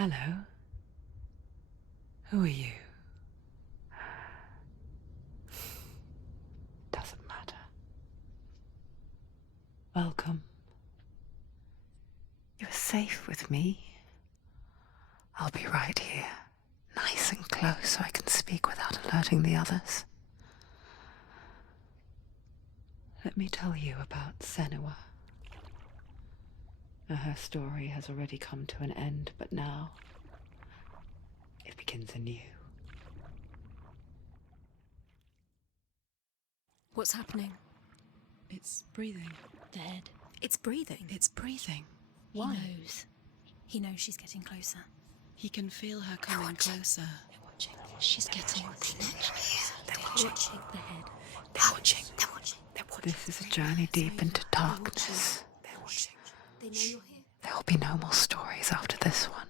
Hello. Who are you? Doesn't matter. Welcome. You're safe with me. I'll be right here, nice and close so I can speak without alerting the others. Let me tell you about Senua. Her story has already come to an end, but now it begins anew. What's happening? It's breathing. Dead. It's breathing. It's breathing. Why? He knows she's getting closer. He can feel her coming closer. They're watching. She's getting closer. They're watching the head. They're watching. They're watching. They're watching. This is a journey deep into darkness. They're watching. They know you're here. There will be no more stories after this one.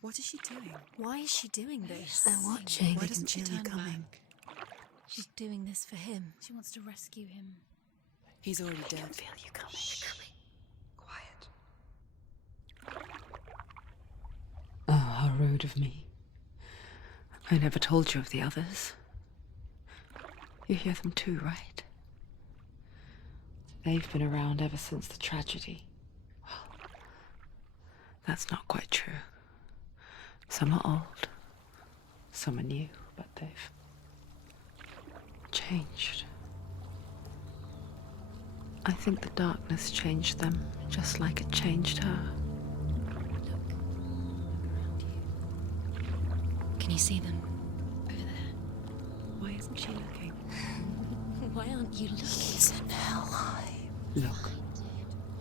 What is she doing? Why is she doing this? They're watching. Why doesn't she turn coming? back? She's doing this for him. She wants to rescue him. He's already dead. Feel you coming. Quiet. Oh, how rude of me. I never told you of the others. You hear them too, right? They've been around ever since the tragedy. Well, that's not quite true. Some are old, some are new, but they've changed. I think the darkness changed them, just like it changed her. Can you see them? Over there. Why isn't she looking? Why aren't you looking? He's in hell. Look,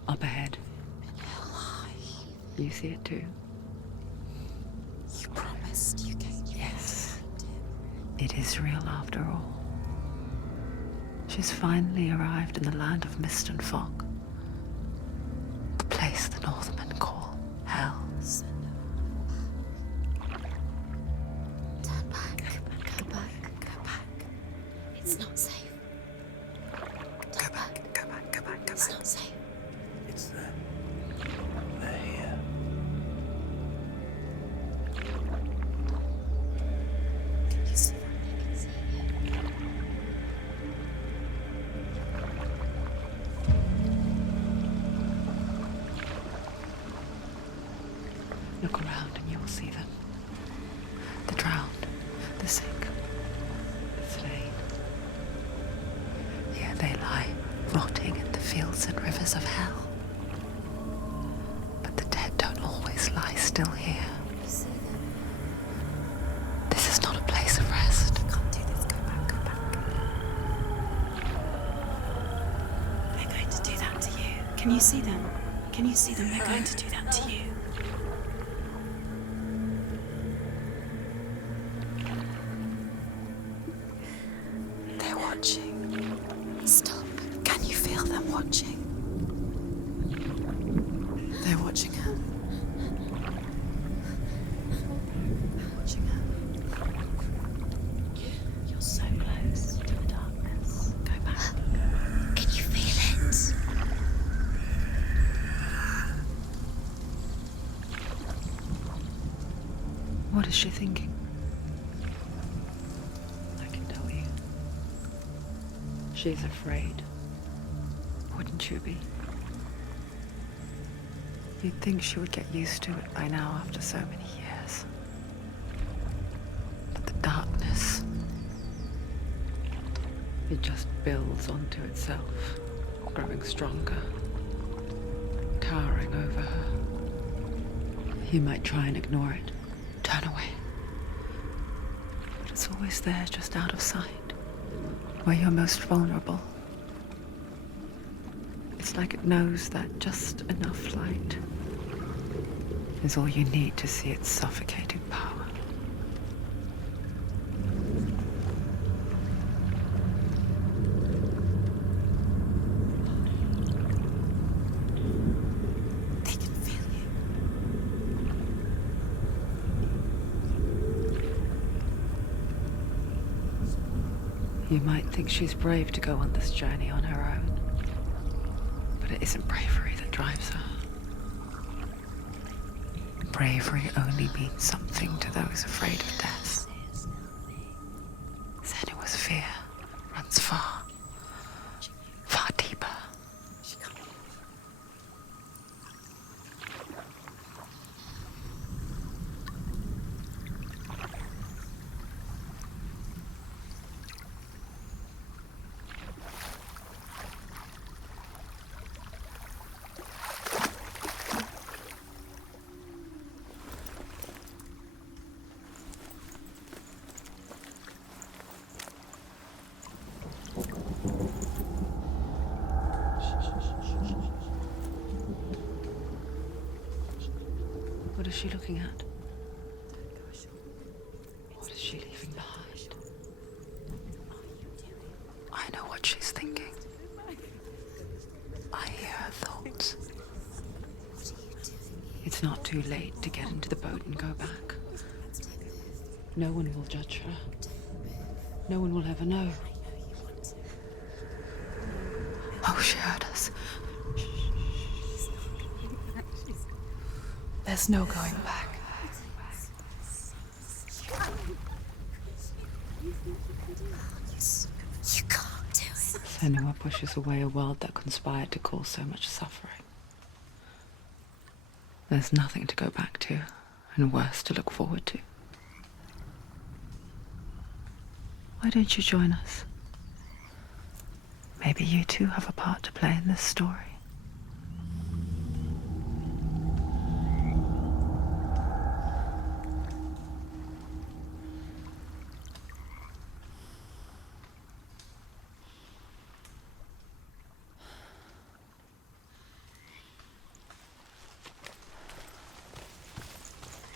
up ahead. Hell. You see it too? You promised you came. Yes. It is real after all. She's finally arrived in the land of mist and fog. The place the Northmen call Hell. Turn back. Go back. Go back. It's not safe. Go back. Go back. Go back. Go It's back. not safe. It's them. They're here. You see that? I can see it. Look around and you will see them. The drowned, the sick, the slain. Here they lie, rotting in the fields and rivers of hell. But the dead don't always lie still here. You see them? This is not a place of rest. You can't do this. Go back. Go back. They're going to do that to you. Can you see them? Can you see them? They're going to do that to you. They're watching. Stop. Can you feel them watching? They're watching her. They're watching her. You're so close to the darkness. Go back. Can you feel it? What is she thinking? I can tell you. She's afraid. Wouldn't you be? You'd think she would get used to it by now after so many years. But the darkness, it just builds onto itself, growing stronger, towering over her. You might try and ignore it, turn away. But it's always there, just out of sight, where you're most vulnerable. It's like it knows that just enough light is all you need to see its suffocating power. They can feel you. You might think she's brave to go on this journey on her own, but it isn't bravery that drives her. bravery only means something to those afraid of death. Senua's fear runs far, far deeper. What is she looking at? What is she leaving behind? I know what she's thinking. I hear her thoughts. It's not too late to get into the boat and go back. No one will judge her. No one will ever know. Oh, she heard us. There's no going back. You can't do it. Senua pushes away a world that conspired to cause so much suffering. There's nothing to go back to, and worse to look forward to. Why don't you join us? Maybe you too have a part to play in this story.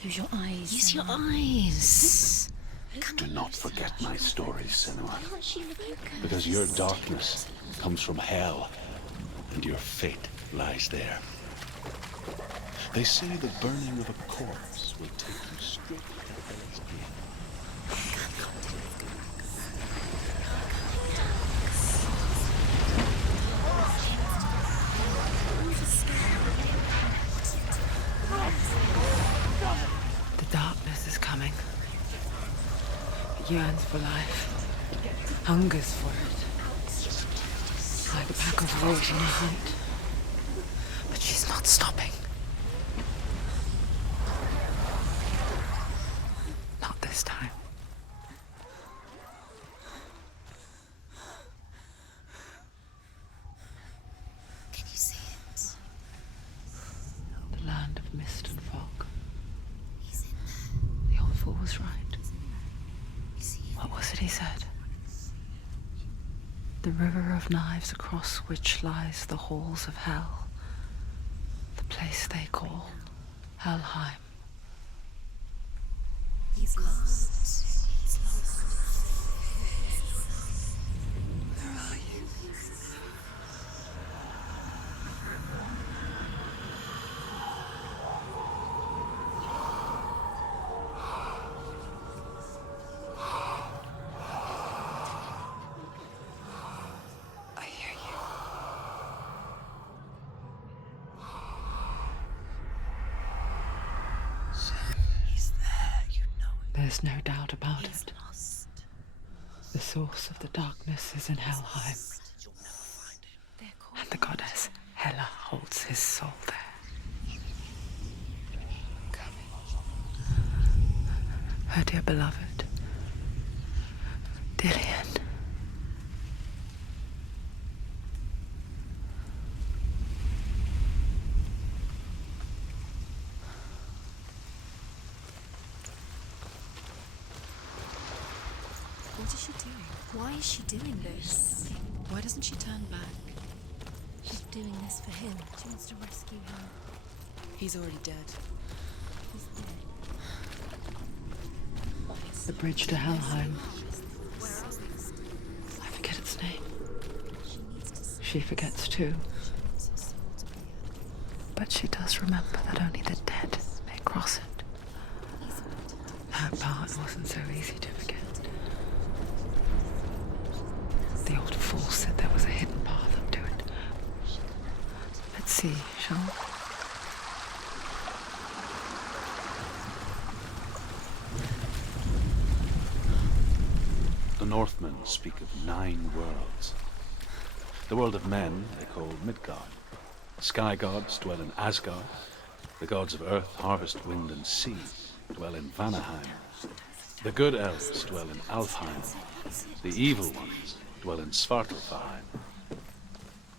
Use your eyes. Use your eyes. Do not forget my stories, Senua. Because your darkness comes from hell, and your fate lies there. They say the burning of a corpse will take you straight to hell's gate. The darkness is coming. It yearns for life, hungers for it, like a pack of wolves on a hunt. But she's not stopping. Not this time. Can you see it? The land of mist and fog. He's in there. The old fool was right. You see it? What was it he said? The river of knives across which lies the halls of hell. The place they call Helheim. He's lost. He's lost. Where are you? I hear you. He's there, you know it. There's no doubt about He's it. lost. The source of the darkness is in Helheim, and the goddess Hela holds his soul there. Her dear beloved, Dillian. What is she doing? Why is she doing this? Why doesn't she turn back? She's doing this for him. She wants to rescue him. He's already dead. He's dead. The bridge to Helheim. Where are we? I forget its name. She needs to see She forgets too. Wants her soul to be But she does remember that only the dead may cross it. That part wasn't so easy to forget. The old fool said there was a hidden path up to it. Let's see, shall we? Northmen speak of 9 worlds. The world of men they call Midgard. Sky gods dwell in Asgard. The gods of earth, harvest, wind, and sea dwell in Vanaheim. The good elves dwell in Alfheim. The evil ones dwell in Svartalfheim.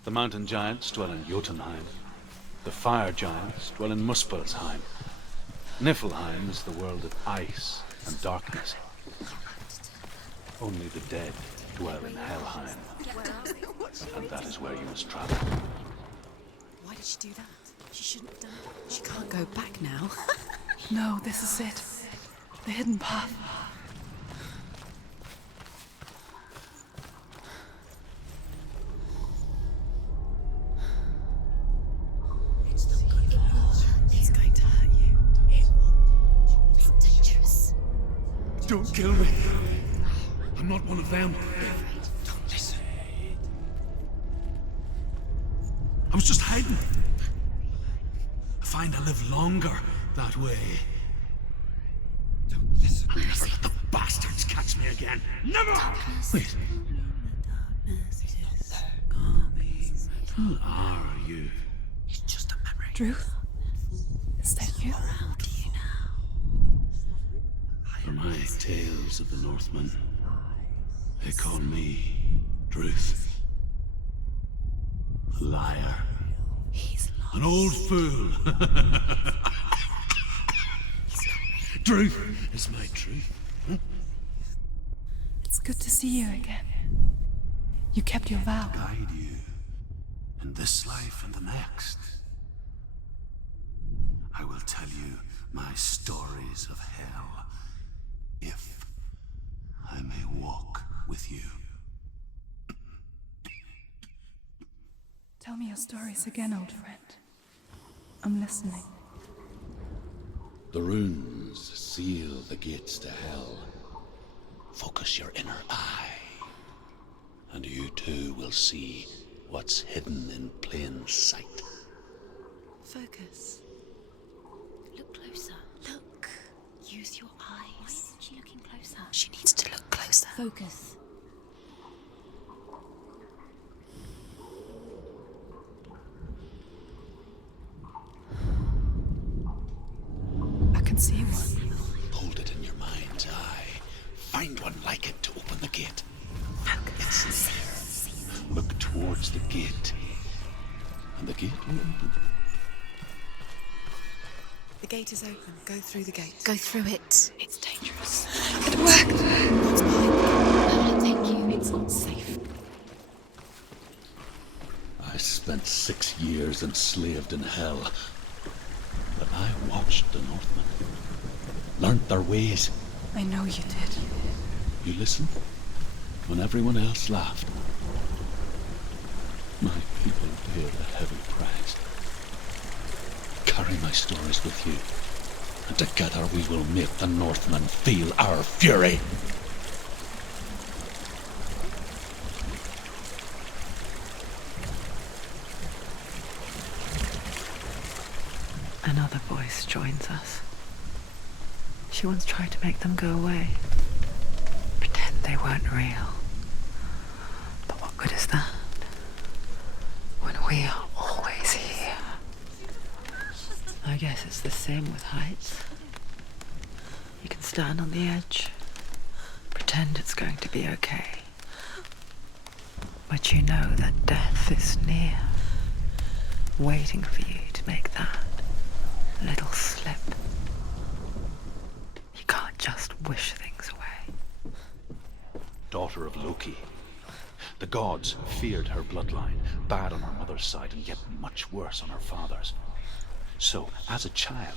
The mountain giants dwell in Jotunheim. The fire giants dwell in Muspelheim. Niflheim is the world of ice and darkness. Only the dead dwell in Helheim. And that is where you must travel. Why did she do that? She shouldn't have done it. She can't go back now. No, this is it. The hidden path. It's going to hurt you. It's dangerous. Don't kill me. I'm not one of them. Don't listen. I was just hiding. I find I live longer that way. Don't listen. Never let the bastards catch me again. Never! Wait. Who are you? It's just a memory. Druth? Is that you? How do you For my tales of the Northmen, they call me Druth. A liar. He's lost. An old fool. Truth is my truth. It's good to see you again. You kept your vow. Guide you in this life and the next. I will tell you my stories of hell, if I may walk with you. Tell me your stories again, old friend. I'm listening. The runes seal the gates to hell. Focus your inner eye, and you too will see what's hidden in plain sight. Focus. Look closer. Look. Use your Why eyes. isn't she looking closer? She needs to look closer. Focus. I can see one. Hold it in your mind's eye. Find one like it to open the gate. It's there. Look towards the gate, and the gate will open. The gate is open. Go through the gate. Go through it. It's dangerous. It worked! What's behind you? No, thank you. It's not safe. I spent 6 years enslaved in hell. But I watched the Northmen. Learned their ways. I know you did. You listened when everyone else laughed. My people paid a heavy price. Carry my stories with you, and together we will make the Northmen feel our fury. Another voice joins us. She once tried to make them go away. Pretend they weren't real. But what good is that? When we are always here. I guess it's the same with heights. You can stand on the edge, pretend it's going to be okay. But you know that death is near, waiting for you to make that little slip. You can't just wish things away. Daughter of Loki. The gods feared her bloodline, bad on her mother's side and yet much worse on her father's. So, as a child,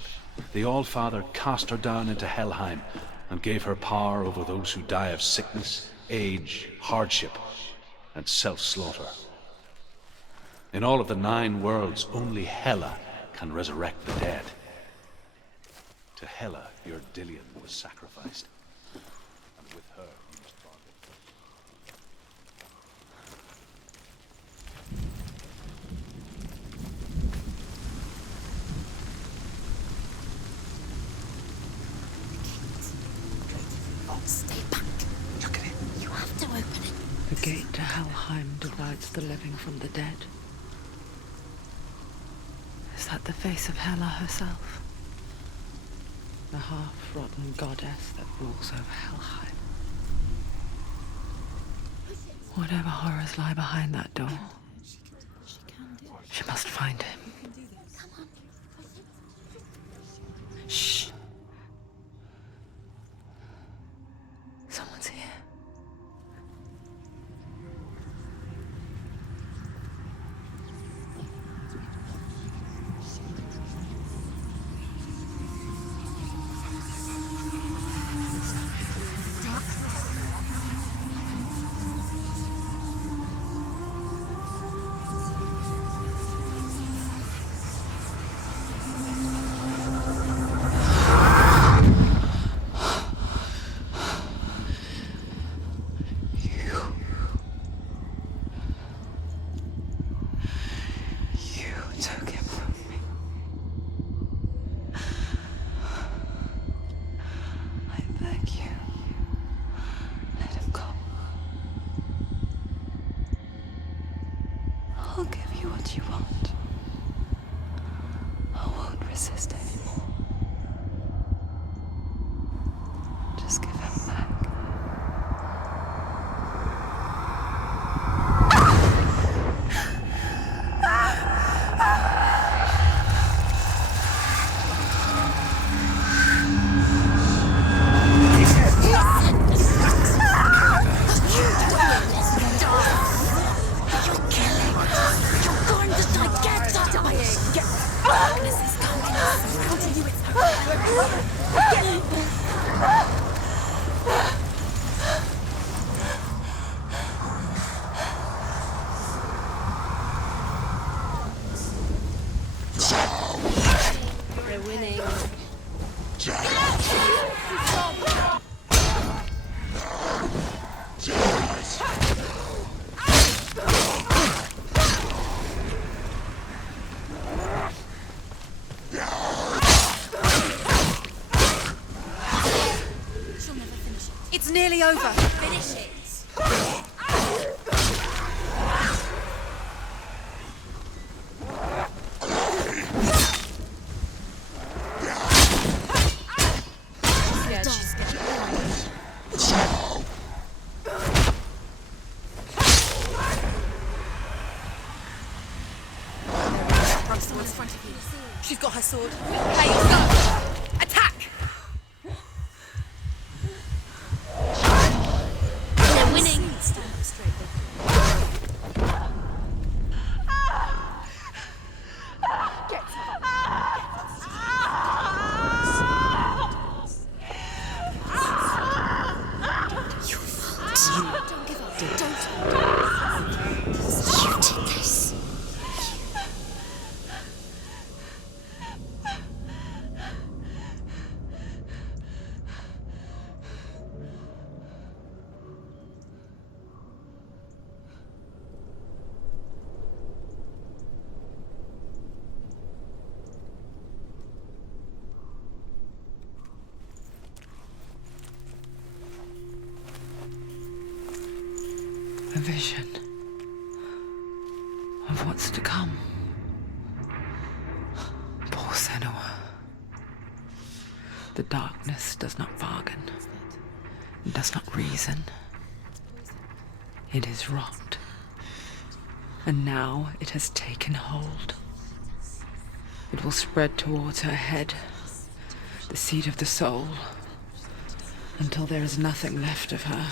the All-Father cast her down into Helheim and gave her power over those who die of sickness, age, hardship, and self-slaughter. In all of the 9 worlds, only Hela can resurrect the dead. To Hela, your Dillion was sacrificed. And with her, you must bargain. Stay back. Look at it. You have gate to Helheim divides the living from the dead. Is that the face of Hela herself? The half-rotten goddess that rules over Helheim. Whatever horrors lie behind that door, she must find him. Shh. Someone's here. I'll give you what you want. I won't resist anymore. Just give him back. We're winning. She'll never finish it. It's nearly over. Finish it. Someone's in front of you. She's got her sword. Hey, stop! Attack! They're winning. Stand up straight. You fault. Don't give up. You did this. A vision of what's to come. Poor Senua. The darkness does not bargain. It does not reason. It is wrought. And now it has taken hold. It will spread towards her head, the seat of the soul, until there is nothing left of her.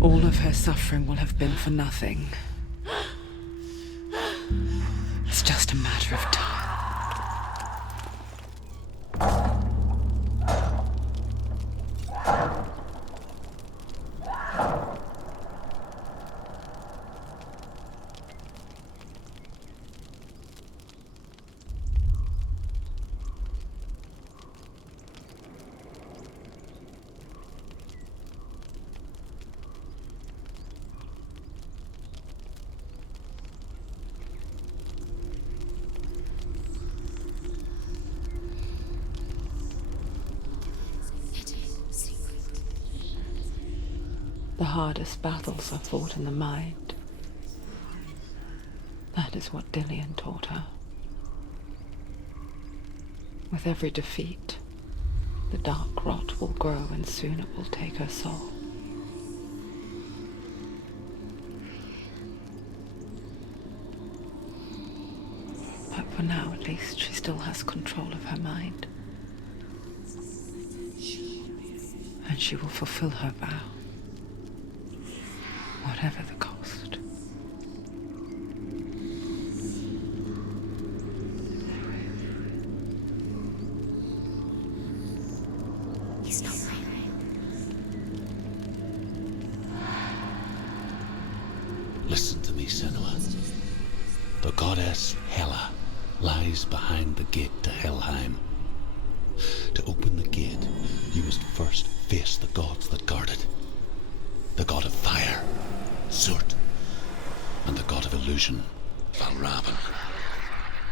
All of her suffering will have been for nothing. It's just a matter of time. hardest battles are fought in the mind. That is what Dillian taught her. With every defeat, the dark rot will grow and soon it will take her soul. But for now, at least, she still has control of her mind. And she will fulfill her vow, whatever the cost. He's not right. Listen to me, Senua. The goddess Hela lies behind the gate to Helheim. To open the gate, you must first face the gods that guard it. The god of fire, Surt, and the god of illusion, Valravan.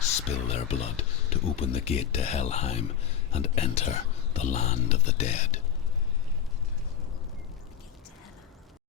Spill their blood to open the gate to Helheim and enter the land of the dead.